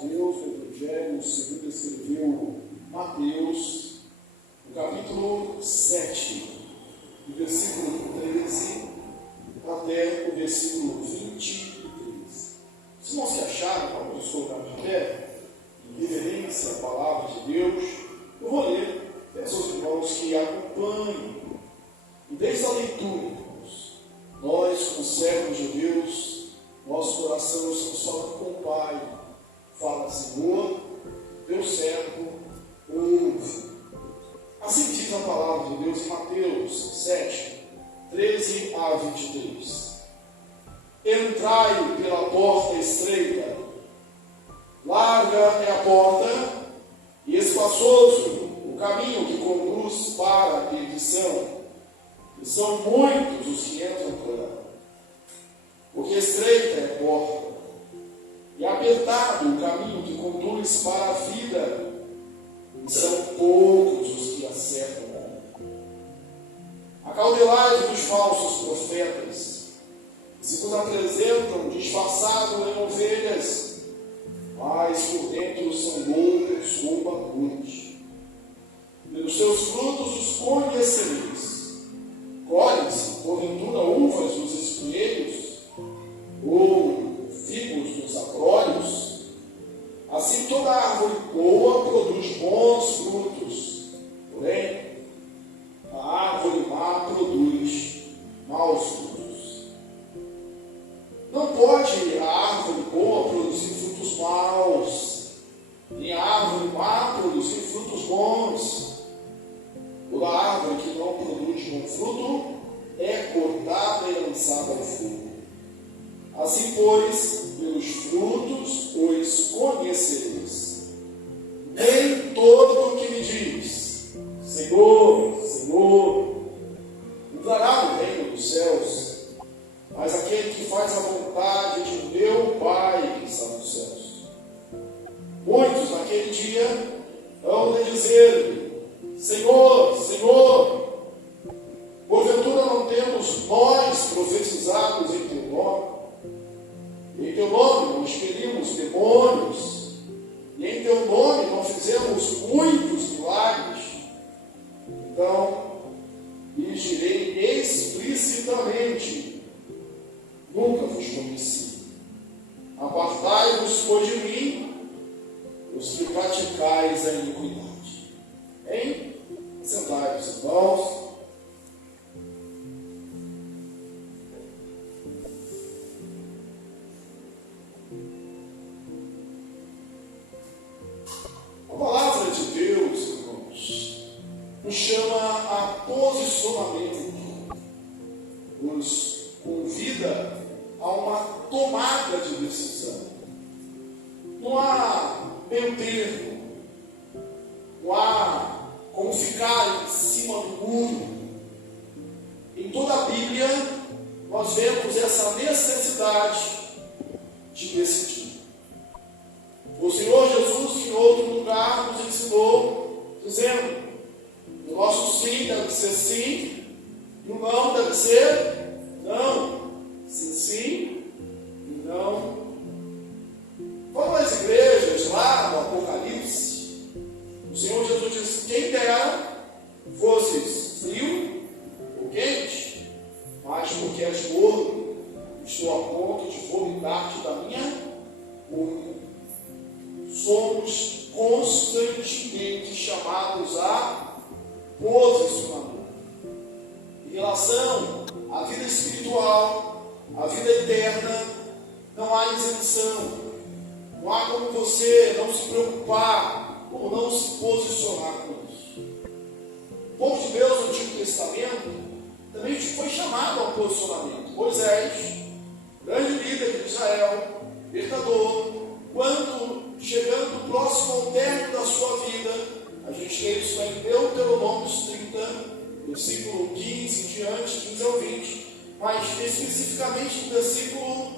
de Deus no Evangelho segundo escreveu Mateus, no capítulo 7, do versículo 13 até o versículo 23. Os irmãos que acharam, vamos nos colocar de pé, em reverência à palavra de Deus. Eu vou ler, peço aos irmãos que acompanhem. E desde a leitura, irmãos, nós, como servos de Deus, nosso coração estamos falando com o Pai. Fala, Senhor, teu servo ouve. Assim diz a palavra de Deus em Mateus 7, 13 a 23. Entrai pela porta estreita, larga é a porta, e espaçoso o caminho que conduz para a perdição, e são muitos os que entram por ela. Porque estreita é a porta, e apertado o caminho que conduz para a vida, e são poucos os que acertam. Acautelai dos falsos profetas, que se vos apresentam disfarçados em ovelhas, mas por dentro são lobos roubadores. Pelos seus frutos os conhecereis. Colhem-se, porventura, uvas dos espinheiros, ou figos dos abrolhos? Assim toda árvore boa produz bons frutos, porém a árvore má produz maus frutos. Não pode a árvore boa produzir frutos maus, nem a árvore má produzir frutos bons. Toda árvore que não produz bom fruto é cortada e lançada ao fogo. Assim, pois, pelos frutos os conhecereis. Nem todo o que me diz, Senhor, Senhor, entrará no reino dos céus, mas aquele que faz a vontade de meu Pai que está nos céus. Muitos naquele dia hão de dizer-lhe: Senhor, Senhor, porventura não temos nós profetizados em teu nome? Em teu nome não expelimos demônios, e em teu nome não fizemos muitos milagres? Então lhes direi explicitamente: nunca vos conheci. Apartai-vos, pois, de mim, os que praticais a iniquidade. Hein? Sentai-vos, irmãos. A palavra de Deus, irmãos, nos chama a posicionamento, nos convida a uma tomada de decisão. Não há meio termo, não há como ficar em cima do muro. Em toda a Bíblia, nós vemos essa necessidade de decidir. O Senhor Jesus, em outro lugar, nos ensinou, dizendo: o nosso sim deve ser sim, e o não deve ser não. Sim, sim, e não. Como as igrejas lá no Apocalipse, o Senhor Jesus disse: quem dera fosses frio ou quente, mas porque és gordo, estou a ponto de vomitar-te da minha boca. Somos constantemente chamados a posicionamento. Em relação à vida espiritual, à vida eterna, não há isenção. Não há como você não se preocupar, como não se posicionar com isso. O povo de Deus no Antigo Testamento também foi chamado ao posicionamento. Moisés, grande líder de Israel, libertador, quando chegando próximo ao término da sua vida, a gente lê isso em Deuteronômio 30, versículo 15 em diante, 15 ao 20, mas especificamente no versículo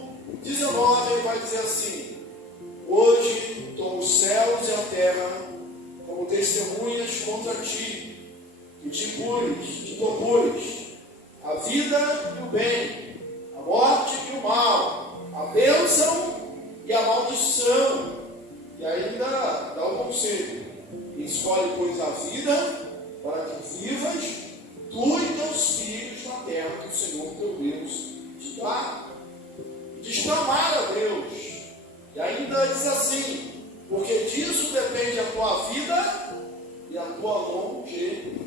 19 ele vai dizer assim: hoje tomo os céus e a terra como testemunhas contra ti, que te procures a vida e o bem, a morte e o mal, a bênção e a maldição. conselho. Escolhe, pois, a vida para que vivas tu e teus filhos na terra que o Senhor teu Deus te dá. E diz para amar a Deus. E ainda diz assim: porque disso depende a tua vida e a tua longevidade.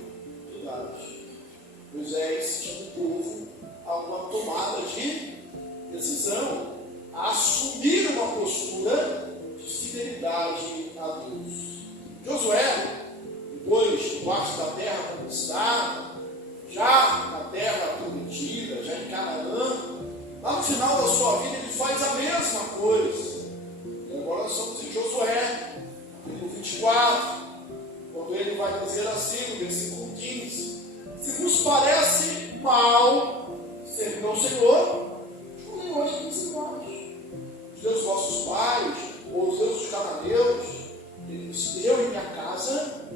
Moisés tinha um povo a uma tomada de decisão, a assumir uma postura de fidelidade a Deus. Josué, depois de parte da terra conquistada, já na terra prometida, já em Canaã, lá no final da sua vida ele faz a mesma coisa. E agora nós estamos em Josué, capítulo 24, quando ele vai dizer assim, no versículo 15: se nos parece mal servir ao Senhor, escolhem hoje principais. Os deuses dos vossos pais, ou os deuses dos cananeus, ele disse: eu e minha casa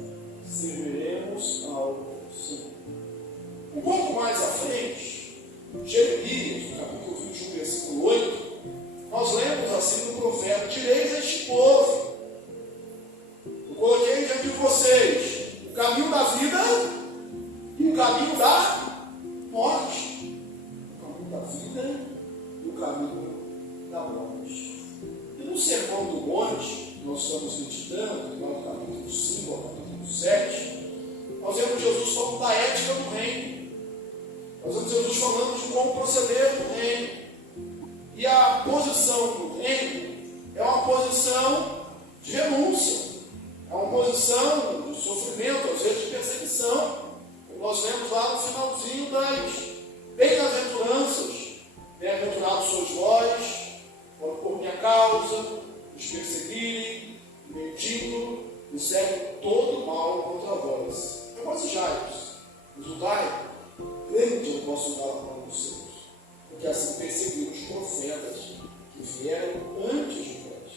serviremos ao Senhor. Um pouco mais à frente, Jeremias, no capítulo 21, versículo 8, nós lemos assim no profeta: direis a este povo, eu coloquei diante de vocês o caminho da vida e o caminho da morte. O caminho da vida e o caminho da morte. E no Sermão do Monte, nós estamos meditando, no capítulo 5 ao capítulo 7, nós vemos Jesus falando da ética do reino. Nós vemos Jesus falando de como proceder no reino. E a posição do reino é uma posição de renúncia, é uma posição de sofrimento, às vezes de perseguição. Nós vemos lá no finalzinho das bem-aventuranças: bem-aventurados sois vós, por minha causa, os perseguirem, mentindo, e seguem todo mal contra vós. Regozijai-vos, exultai, grande é o vosso galardão dos céus, porque assim perseguiram os profetas que vieram antes de vós.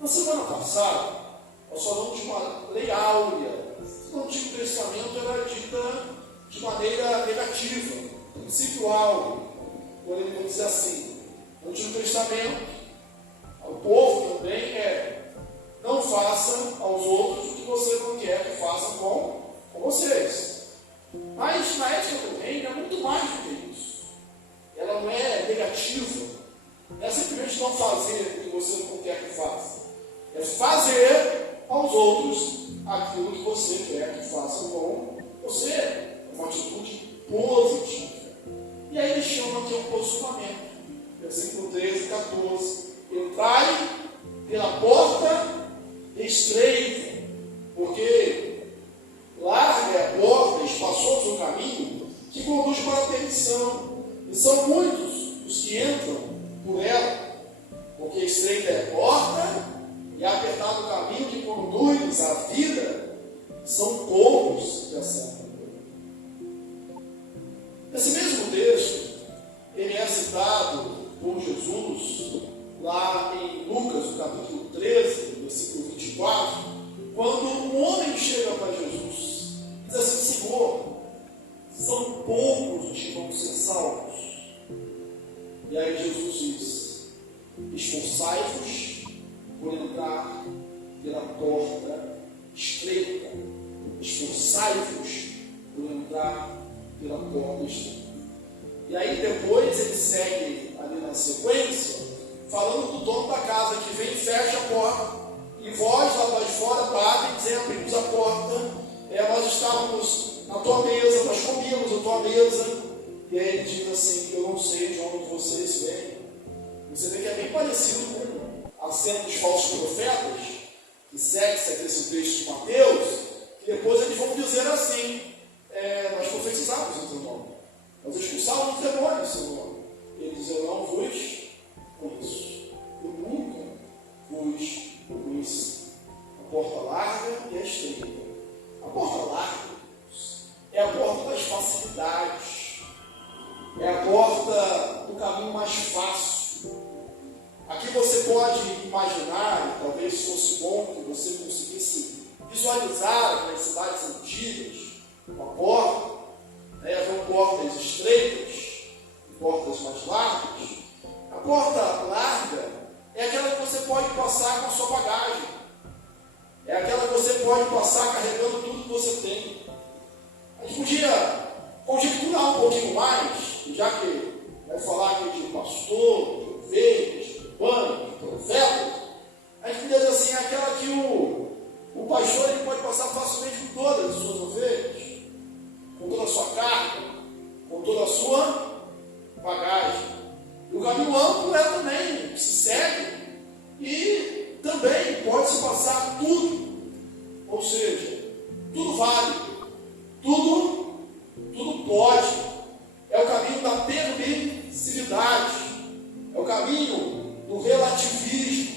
Na semana passada, nós falamos de uma lei áurea. No Antigo Testamento era dita de maneira negativa, princípio áureo, quando ele diz assim: no Antigo Testamento, o povo também não façam aos outros o que você não quer que façam com vocês. Mas na ética do reino é muito mais do que isso. Ela não é negativa, não é simplesmente não fazer o que você não quer que faça, é fazer aos outros aquilo que você quer que façam com você. É uma atitude positiva. E aí ele chama aqui um posicionamento. Versículo 13 e 14: entrai pela porta estreita, porque larga é a porta, espaçoso o caminho que conduz para a perdição, e são muitos os que entram por ela. Porque estreita é a porta e apertado o caminho que conduz à vida, são poucos que acertam. Esse mesmo texto, ele é citado por Jesus lá em Lucas, no capítulo 13, versículo 24, quando um homem chega para Jesus e diz assim: Senhor, são poucos os que vão ser salvos. E aí Jesus diz: esforçai-vos por entrar pela porta estreita. Esforçai-vos por entrar pela porta estreita. E aí depois ele segue ali na sequência, falando do dono da casa, que vem e fecha a porta, e vós lá de fora batem, dizendo: abrimos a porta, nós estávamos na tua mesa, nós comíamos a tua mesa. E aí ele diz assim: eu não sei de onde vocês vêm. Você vê que é bem parecido com a cena dos falsos profetas, que segue-se aqui esse texto de Mateus, que depois eles vão dizer assim: nós profetizávamos em teu nome, nós expulsávamos os demônios em seu nome. Ele diz: eu não vos conheço, eu nunca vos conheci. A porta larga e a estreita. A porta larga é a porta das facilidades, é a porta do caminho mais fácil. Aqui você pode imaginar, e talvez fosse bom que você conseguisse visualizar aquelas cidades antigas, uma porta, haviam portas estreitas e portas mais largas. A porta larga é aquela que você pode passar com a sua bagagem, é aquela passar carregando tudo que você tem. A gente podia conjecturar um pouquinho mais, já que vai falar aqui de pastor, de ovelhas, de banho, de profeta. A gente podia dizer assim, aquela que o pastor ele pode passar facilmente com todas as suas ovelhas, com toda a sua carga, com toda a sua bagagem. E o caminho amplo é também que se segue e também pode-se passar tudo. Ou seja, tudo vale, tudo pode. É o caminho da permissividade, é o caminho do relativismo,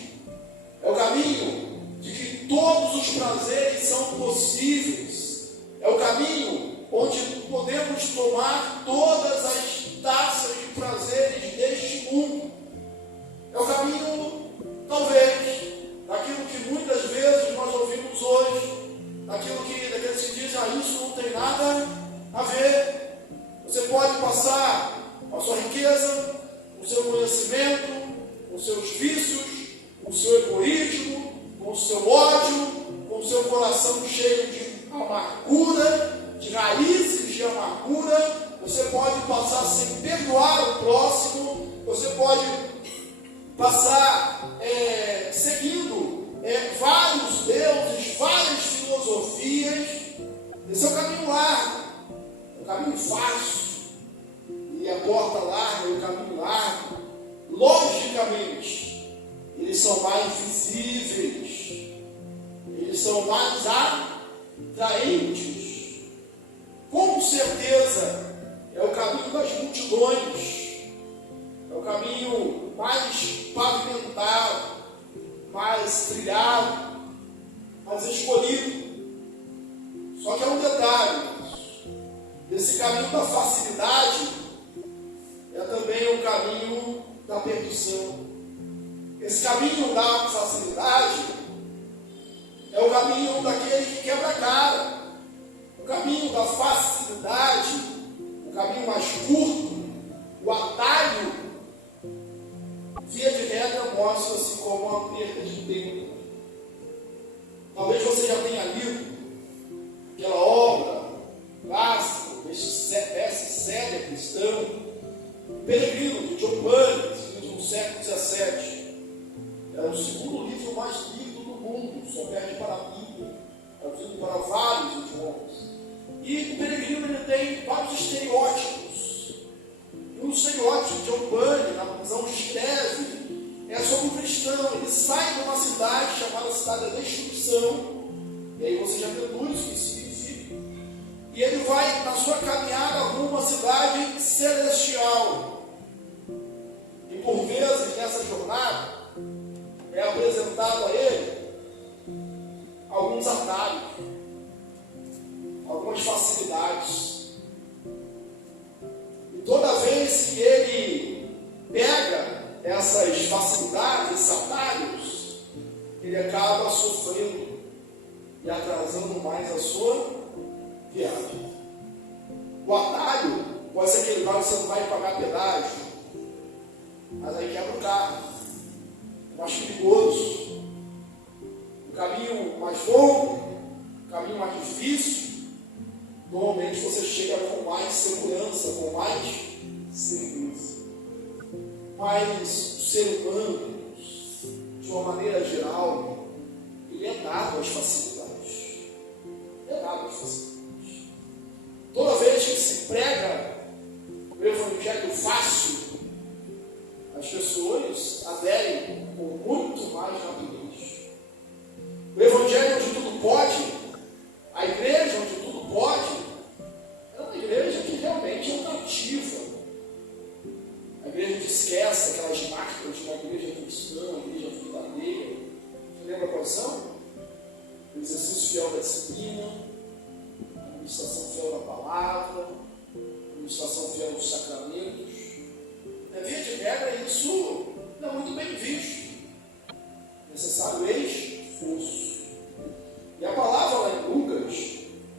é o caminho de que todos os prazeres são possíveis, é o caminho onde podemos tomar todas as taças de prazeres deste mundo. É o caminho, talvez, daquilo que muitas vezes nós ouvimos hoje, daqueles que dizem, isso não tem nada a ver. Você pode passar a sua riqueza, o seu conhecimento, os seus vícios, o seu egoísmo, com o seu ódio, com o seu coração cheio de amargura, de raízes de amargura. Você pode passar sem perdoar o próximo, você pode passar seguindo vários deuses, várias filosofias. Esse é o caminho largo, é o caminho fácil, e a porta larga é o caminho largo. Logicamente, eles são mais visíveis, eles são mais atraentes. Com certeza, é o caminho das multidões, é o caminho mais pavimentado, mais trilhado, mais escolhido. Só que há um detalhe: esse caminho da facilidade é também o caminho da perdição. Esse caminho da facilidade é o caminho daquele que quebra a cara. O caminho da facilidade, o caminho mais curto, o atalho, via de regra, mostra-se como uma perda de tempo. Talvez você já tenha lido aquela obra clássica, best-seller cristão, O Peregrino, de John Bunyan, escrito no século XVII. Era o segundo livro mais lido do mundo, só perde para a Bíblia, traduzido para vários idiomas. E o Peregrino ele tem vários estereótipos. E um estereótipo de John Bunyan, na visão que escreve, é sobre o cristão. Ele sai de uma cidade chamada Cidade da Destruição, e aí você já deduz o que isso significa, e ele vai na sua caminhada rumo à cidade celestial. E por vezes nessa jornada é apresentado a ele alguns atalhos, algumas facilidades. E toda vez que ele pega essas facilidades, esses atalhos, ele acaba sofrendo e atrasando mais a sua viagem. O atalho pode ser aquele lugar que você não vai pagar pedágio, mas aí quebra o carro, é mais perigoso. O caminho mais longo, o caminho mais difícil, normalmente você chega com mais segurança, com mais certeza. Mas o ser humano, de uma maneira geral, ele é dado às facilidades. É dado às facilidades. Toda vez que se prega o evangelho fácil, as pessoas aderem com muito mais rapidez. O evangelho onde tudo pode, a igreja onde tudo pode, é uma igreja que realmente é nativa. A igreja que esquece aquelas marcas de uma igreja cristã, uma igreja verdadeira. Você lembra quais são? O exercício fiel da disciplina, a administração fiel da palavra, a administração fiel dos sacramentos. Na via de regra, isso não é muito bem visto. Necessário esforço. E a palavra lá em Lucas,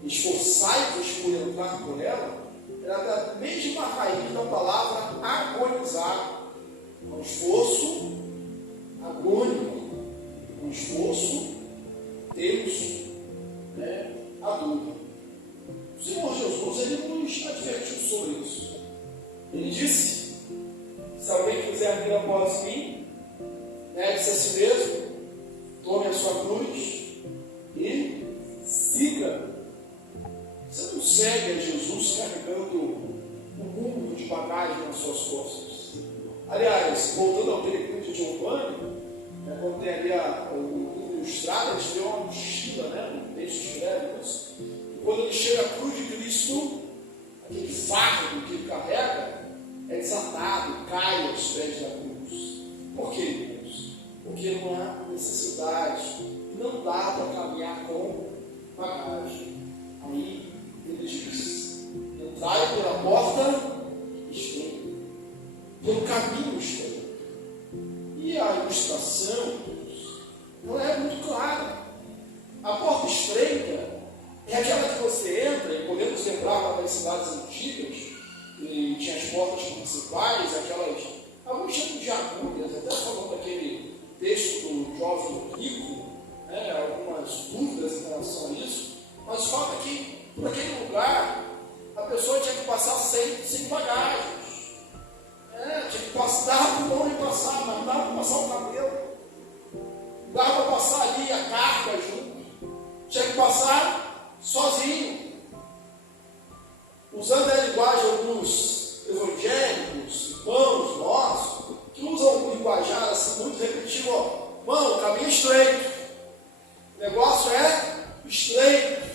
esforçai-vos por entrar por ela, era da mesma raiz da palavra agonizar. Um esforço agônico, um esforço tenso, bagagem nas suas costas. Aliás, voltando ao peregrino de Giovanni, quando tem ali o ilustrado, eles têm uma mochila, um texto escreve isso. E quando ele chega à cruz de Cristo, aquele fardo que ele carrega é desatado, cai aos pés da cruz. Por quê, irmãos? Porque não há necessidade, não dá para caminhar com bagagem. Aí ele diz: entrai pela porta estreita, pelo caminho estreito. E a ilustração, ela é muito clara. A porta estreita é aquela que você entra, e podemos lembrar das cidades antigas, e tinha as portas principais, alguns chamam de agulhas, até falando daquele texto do jovem rico, algumas dúvidas em relação a isso, mas fala que por aquele lugar a pessoa tinha que passar sem bagagens. Tinha que passar, dava para o homem passar, mas não dava para passar o cabelo, não dava para passar ali a carga junto, tinha que passar sozinho. Usando a linguagem de alguns evangélicos, irmãos nossos, que usam um linguajar assim muito repetitivo: mano, o caminho é estreito, o negócio é estreito.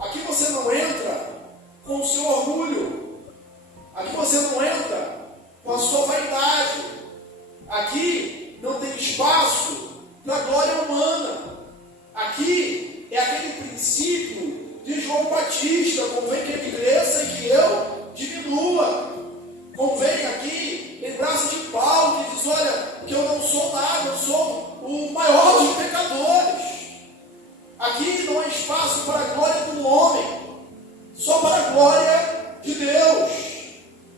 Aqui você não entra com o seu orgulho, aqui você não entra com a sua vaidade, aqui não tem espaço para a glória humana. Aqui é aquele princípio de João Batista: convém que ele cresça e que eu diminua. Convém aqui lembrar-se de Paulo, que diz: olha, que eu não sou nada, eu sou o maior dos pecadores. Aqui não há espaço para a glória do homem, só para a glória de Deus.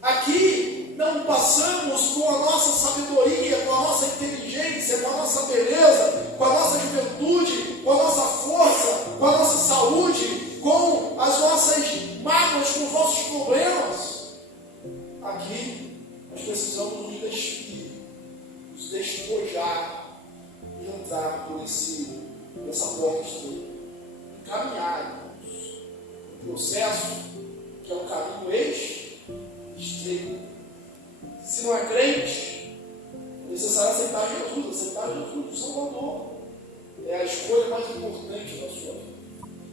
Aqui não passamos com a nossa sabedoria, com a nossa inteligência, com a nossa beleza, com a nossa juventude, com a nossa força, com a nossa saúde, com as nossas mágoas, com os nossos problemas. Aqui nós precisamos nos despir, nos despojar e entrar por essa porta estreita, caminhar, irmãos, um processo que é um caminho estreito. Se não é crente, é necessário aceitar Jesus, o Salvador. É a escolha mais importante da sua vida.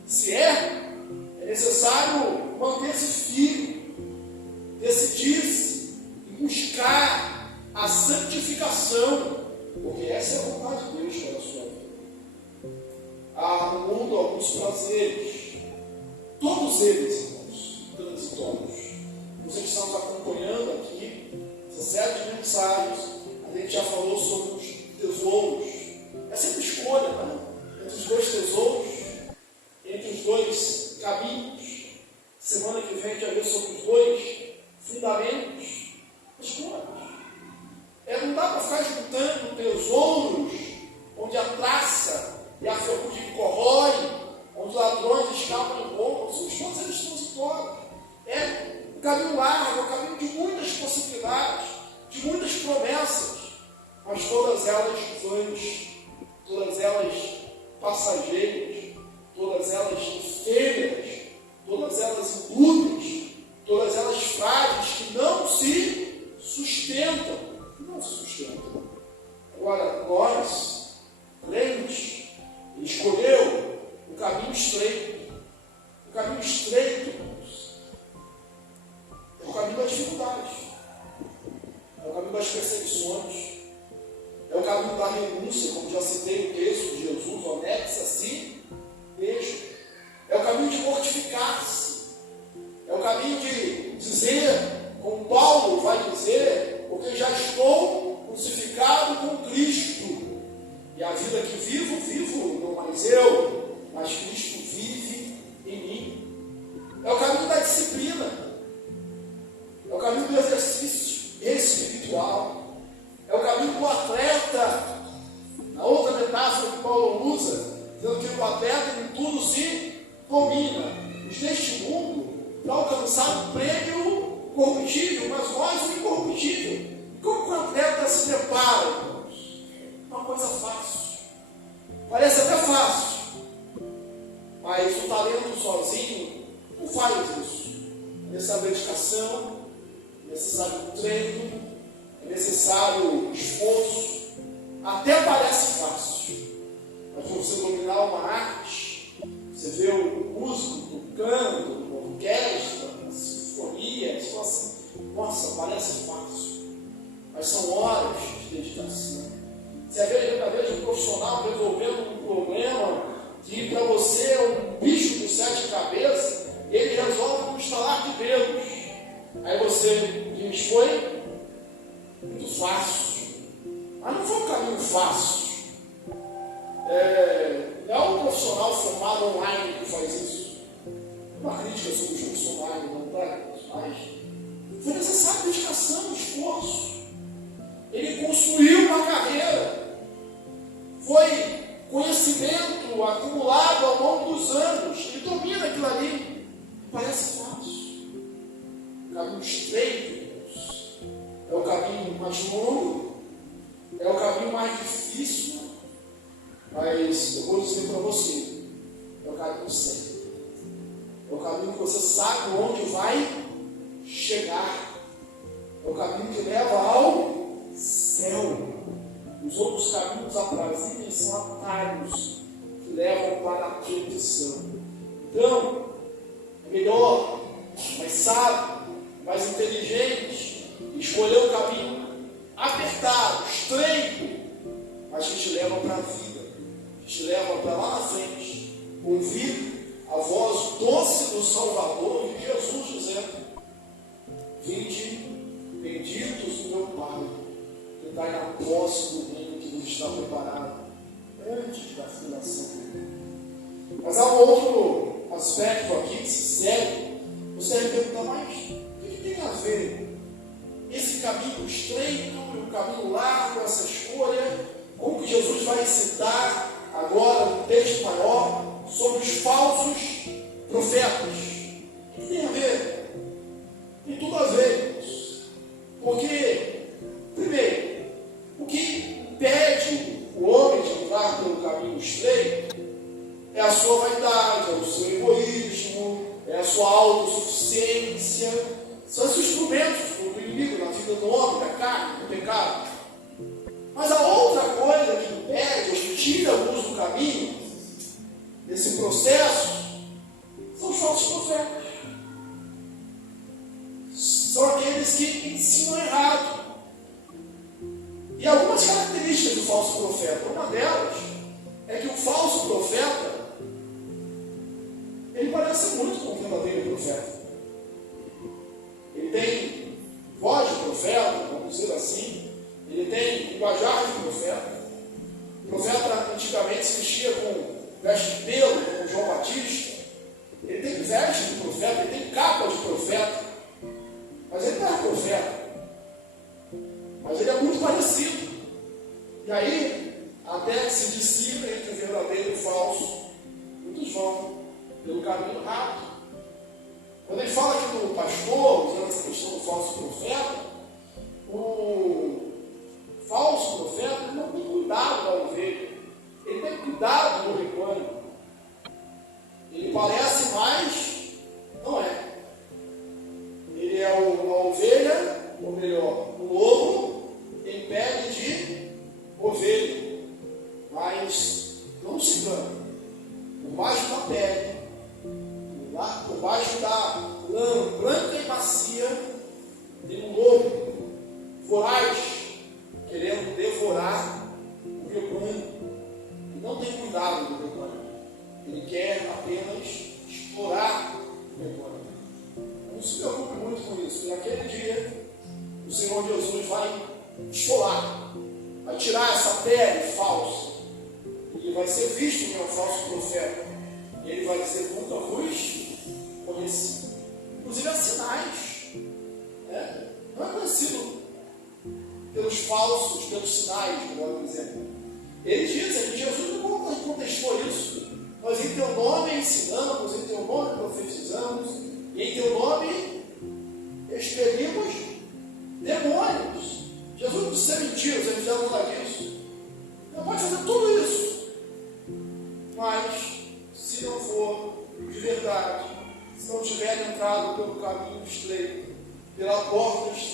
Se é necessário manter-se firme, decidir-se e buscar a santificação, porque essa é a vontade de Deus para a sua vida. Há no mundo alguns prazeres, todos eles, irmãos, transitórios. Nós estamos acompanhando aqui essa série de mensagens. A gente já falou sobre os tesouros. É sempre escolha, entre os dois tesouros, entre os dois caminhos. Semana que vem a gente vai ver sobre os dois fundamentos. Escolha. Não dá para ficar juntando tesouros onde a traça e a ferrugem corrói, onde os ladrões escapam em bolsos. Todos eles transitórios. É um caminho largo, é um caminho de muitas possibilidades, de muitas promessas, mas todas elas vãs, todas elas passageiras, todas elas efêmeras, todas elas inúteis, todas elas frágeis, que não se sustentam. Agora, nós, crentes, ele escolheu o caminho estreito. O caminho estreito, irmãos, é o caminho das dificuldades, é o caminho das perseguições, é o caminho da renúncia, como já citei no texto de Jesus: anexe a si mesmo. É o caminho de mortificar-se, é o caminho de dizer, como Paulo vai dizer: porque já estou crucificado com Cristo, e a vida que vivo, não mais eu, mas Cristo vive em mim. É o caminho da disciplina, é o caminho do exercício espiritual, é o caminho do atleta. A outra metáfora que Paulo usa, dizendo que o atleta em tudo se domina, neste mundo, para alcançar um prêmio corruptível, mas nós o incorruptível. Como o atleta se prepara, irmãos? Uma coisa fácil, parece até fácil, mas o talento sozinho não faz isso. Nessa dedicação, necessário treino, é necessário esforço, até parece fácil. Mas para você dominar uma arte, você vê o músico tocando, orquestra, sinfonia, você fala assim, nossa, parece fácil. Mas são horas de dedicação. Você vê um profissional resolvendo um problema que para você é um bicho de 7 cabeças, ele resolve com um estalar de dedos. Aí você diz, foi muito fácil. Mas não foi um caminho fácil. Não é um profissional formado online que faz isso. Uma crítica sobre os cursos online, não tá? Mas foi necessário dedicação, esforço. Ele construiu uma carreira. Foi conhecimento acumulado ao longo dos anos. Ele domina aquilo ali. Parece fácil. O caminho estreito, Deus, é o caminho mais longo, é o caminho mais difícil, mas eu vou dizer para você, é o caminho certo. É o caminho que você sabe onde vai chegar. É o caminho que leva ao céu. Os outros caminhos aprazíveis são atalhos que levam para a perdição. Então, é melhor, mais sábio, mais inteligente, escolher um caminho apertado, estreito, mas que te leva para a vida, que te leva para lá na frente. Ouvir a voz doce do Salvador de Jesus dizendo: vinde, benditos do meu Pai, que está na posse do reino que nos está preparado antes da fundação do mundo. Mas há um outro aspecto aqui que se segue. Você vai perguntar, mas o que tem a ver esse caminho estreito e o caminho largo, essa escolha, com que Jesus vai citar agora no texto maior sobre os falsos profetas? O que tem a ver? Tem tudo a ver, irmãos. Porque, primeiro, o que impede o homem de andar pelo caminho estreito é a sua vaidade, é o seu egoísmo, é a sua autossuficiência. São esses instrumentos do inimigo na vida do homem, da carne, do pecado. Mas a outra coisa que impede, ou que tira a luz do caminho, desse processo, são os falsos profetas. São aqueles que ensinam errado. E algumas características do falso profeta. Uma delas é que o falso profeta, ele parece muito com o verdadeiro profeta. Ele tem voz de profeta, vamos dizer assim. Ele tem linguajar de profeta. O profeta antigamente se vestia com veste de pelo, como João Batista. Ele tem veste de profeta, ele tem capa de profeta. Mas ele não é profeta. Mas ele é muito parecido. E aí, até que se dissipa entre o verdadeiro e o falso, muitos vão pelo caminho rápido. Quando ele fala aqui do pastor, usando essa questão do falso profeta, o falso profeta ele não tem cuidado da ovelha, ele tem cuidado do rebanho. Ele parece mais, não é. Ele é a ovelha, ou melhor, o lobo em pele de ovelha, mas não se engane. Por baixo da pele, por baixo da lã branca e macia, tem um lobo voraz, querendo devorar o rebanho. Ele não tem cuidado do rebanho. Ele quer apenas explorar o rebanho. Não se preocupe muito com isso, porque naquele dia o Senhor Jesus vai esfolar, vai tirar essa pele falsa, e vai ser visto como um falso profeta. E ele vai dizer: nunca vos conheci. Inclusive há sinais. Não é conhecido pelos falsos, pelos sinais, melhor dizendo. Eles dizem que Jesus não contestou isso. Nós em teu nome ensinamos, em teu nome profetizamos, e em teu nome expelimos demônios. Jesus não precisa mentir, você não precisa nada disso. Não pode fazer tudo isso. Mas, se não for de verdade, se não tiver entrado pelo caminho estreito, pela porta estreita,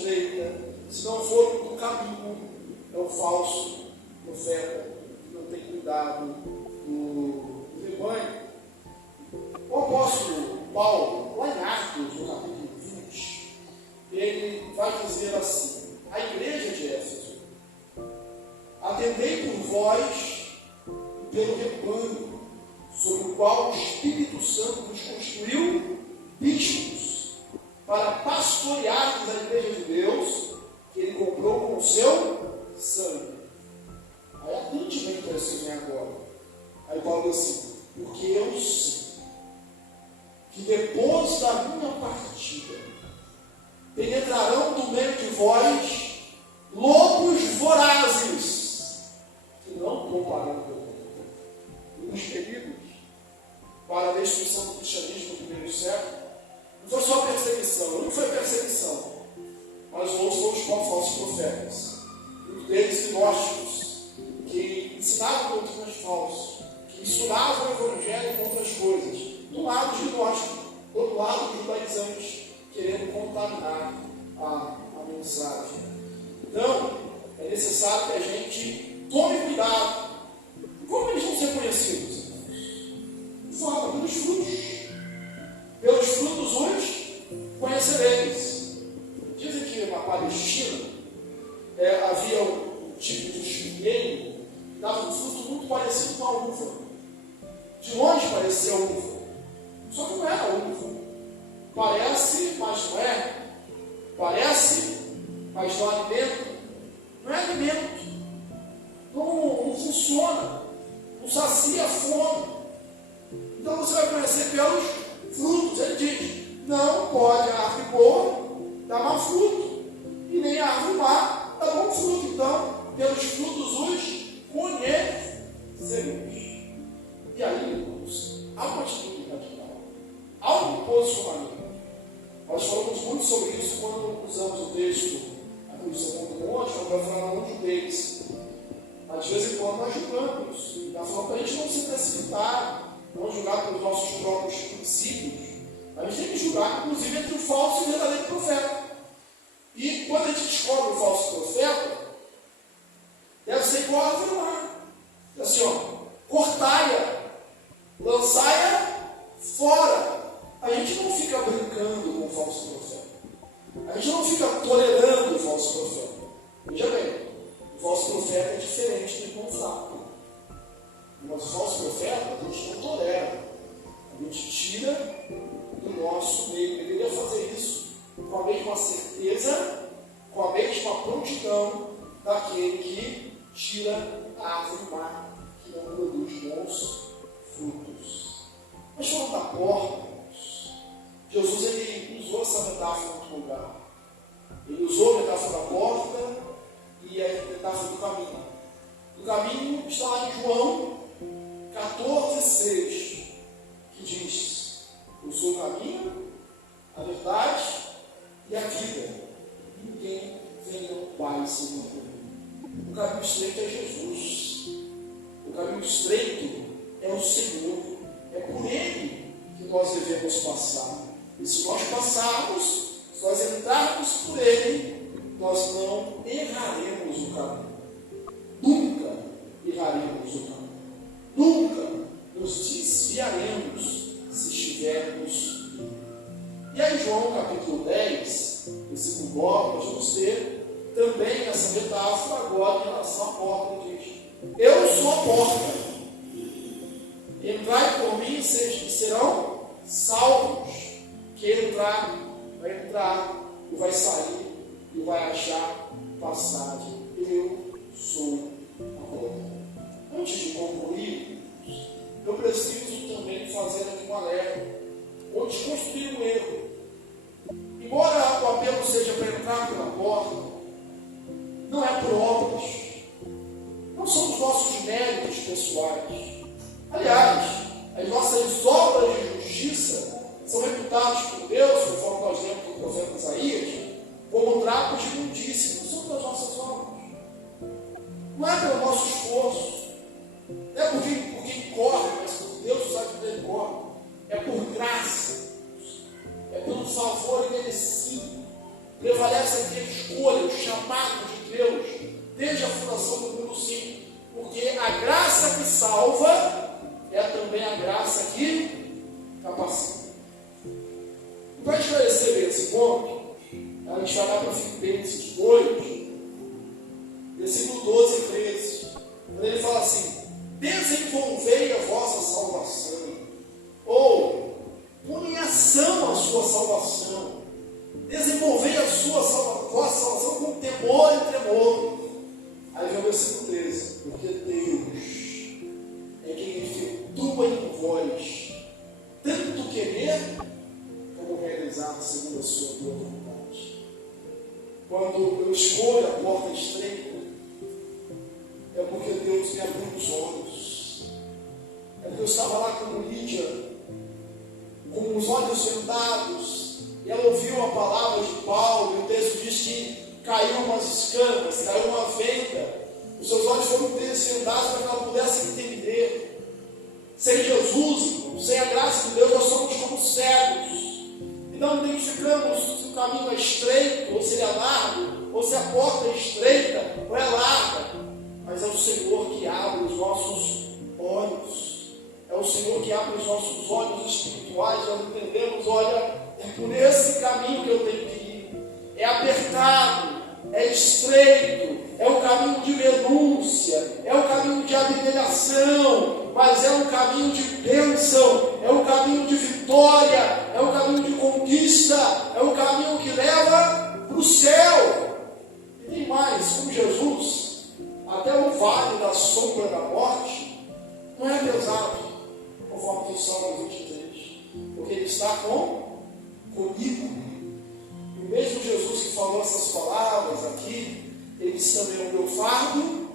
no rebanho. O apóstolo Paulo, lá em Atos, no capítulo 20, ele vai dizer assim: a igreja de Éfeso, atendei por vós e pelo rebanho, sobre o qual o Espírito Santo nos constituiu bispos, para pastorearmos a igreja de Deus, que ele comprou com o seu sangue. Aí atente bem para isso que vem agora. Aí Paulo diz assim: porque eu sei que depois da minha partida penetrarão do meio de vós lobos vorazes, que não pouparão os queridos para a destruição do cristianismo no primeiro século. Não foi só perseguição, não foi perseguição, mas outros foram falsos profetas, muitos deles gnósticos, que ensinavam doutrinas falsas, que misturavam o evangelho com outras coisas. Do lado gnóstico, do outro lado judaizantes, querendo contaminar a mensagem. Então, é necessário que a gente tome cuidado. Como eles vão ser conhecidos? Fala, pelos frutos. Pelos frutos os conhecereis. Dizem que na Palestina havia um tipo de espinheiro que dava um fruto muito parecido com a uva. De longe parecia uva, só que não era uva. Parece, mas não é. Parece, mas não alimenta. Não é alimento. Não funciona. Não sacia a fome. Então você vai conhecer pelos frutos. Ele diz: não pode a árvore boa dar mau fruto, e nem a árvore má dar bom fruto. Então, pelos frutos os conhecereis. E aí, irmãos, há uma atitude radical, há um posicionamento. Nós falamos muito sobre isso quando usamos o texto aqui do Segundo Monte, quando vai falar um deles. Mas de vez em quando nós julgamos. Está falando para a gente não se precipitar, não julgar pelos nossos próprios princípios. A gente tem que julgar, inclusive, entre o falso e o verdadeiro profeta. E quando a gente descobre o falso profeta, deve ser igual a árvore má. Assim, cortai-a, lançai-a fora. A gente não fica brincando com o falso profeta. A gente não fica tolerando o falso profeta. Veja bem, o falso profeta é diferente do irmão fraco. Mas o falso profeta a gente não tolera. A gente tira do nosso meio. Ele deveria fazer isso com a mesma certeza, com a mesma prontidão daquele que tira a árvore má, que não produz bons frutos. Mas falando da porta, Jesus ele usou essa metáfora em outro lugar. Ele usou a metáfora da porta e a metáfora do caminho. O caminho está lá em João 14,6, que diz: eu sou o caminho, a verdade e a vida. Ninguém vem ao Pai senão por mim. O caminho estreito é Jesus. O caminho estreito é o Senhor. É por Ele que nós devemos passar. E se nós passarmos, se nós entrarmos por Ele, nós não erraremos o caminho. Nunca erraremos o caminho. Nunca nos desviaremos se estivermos nele. E aí, João capítulo 10, versículo 9, nós vamos ter também essa metáfora agora em relação à porta. Ele diz: eu sou a porta. Entrai por mim e serão salvos. Quem entrar, vai entrar e vai sair e vai achar passagem. Eu sou a porta. Antes de concluir, eu preciso também fazer aqui um alerta ou desconstruir um erro. Embora o apelo seja para entrar pela porta, não é por obras, não são os nossos méritos pessoais. Aliás, as nossas obras de justiça são reputadas por Deus, conforme nós lemos do profeta Isaías, como trapos de imundícia. Não são das nossas obras, não é pelo nosso esforço, não é por quem corre, mas por Deus sabe que Ele corre. É por graça, é pelo favor imerecido. Prevalece aqui a escolha, o chamado de Deus, desde a fundação do mundo, sim, porque a graça que salva é também a graça que capacita. Para esclarecer bem esse ponto, a gente vai lá para Filipenses 2, versículo 12 e 13, quando ele fala assim: desenvolvei a vossa salvação, ou põe em ação a sua salvação, desenvolvei a vossa salvação com temor e tremor. Aí vem o versículo 13: porque Deus é quem efetua em vós tanto querer como realizar segundo a sua boa vontade. Quando eu escolho a porta estreita, é porque Deus me abriu os olhos. É porque eu estava lá com Lídia, com os olhos vendados, e ela ouviu a palavra de Paulo, e o texto diz que caiu umas escamas, caiu uma venda, os seus olhos foram desvendados para que ela pudesse entender. Sem Jesus, sem a graça de Deus, nós somos como cegos, e não identificamos se o caminho é estreito, ou se ele é largo, ou se a porta é estreita, ou é larga. Mas é o Senhor que abre os nossos olhos, é o Senhor que abre os nossos olhos espirituais. Nós entendemos: olha, é por esse caminho que eu tenho que ir, é apertado, é estreito, é o caminho de renúncia, é o caminho de abnegação, mas é um caminho de bênção, é um caminho de vitória, é um caminho de conquista, é um caminho que leva para o céu. E tem mais, como Jesus, até o vale da sombra da morte não é pesado, conforme diz Salmo 23, porque ele está comigo. E o mesmo Jesus que falou essas palavras aqui, ele diz também: o meu fardo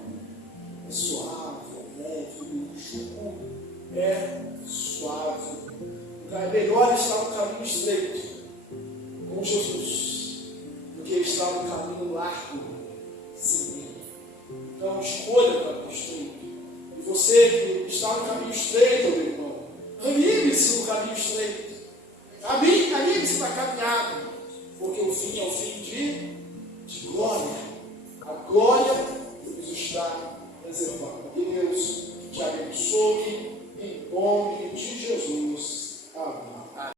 é suave, é leve, o meu jugo é suave. É melhor estar no caminho estreito com Jesus do que estar no caminho largo sem Ele. Então escolha o caminho estreito. E você que está no caminho estreito, meu irmão, anime-se no caminho estreito. Anime-se na caminhada, porque o fim é o fim de glória. A glória nos está reservada. Que Deus te abençoe em nome de Jesus.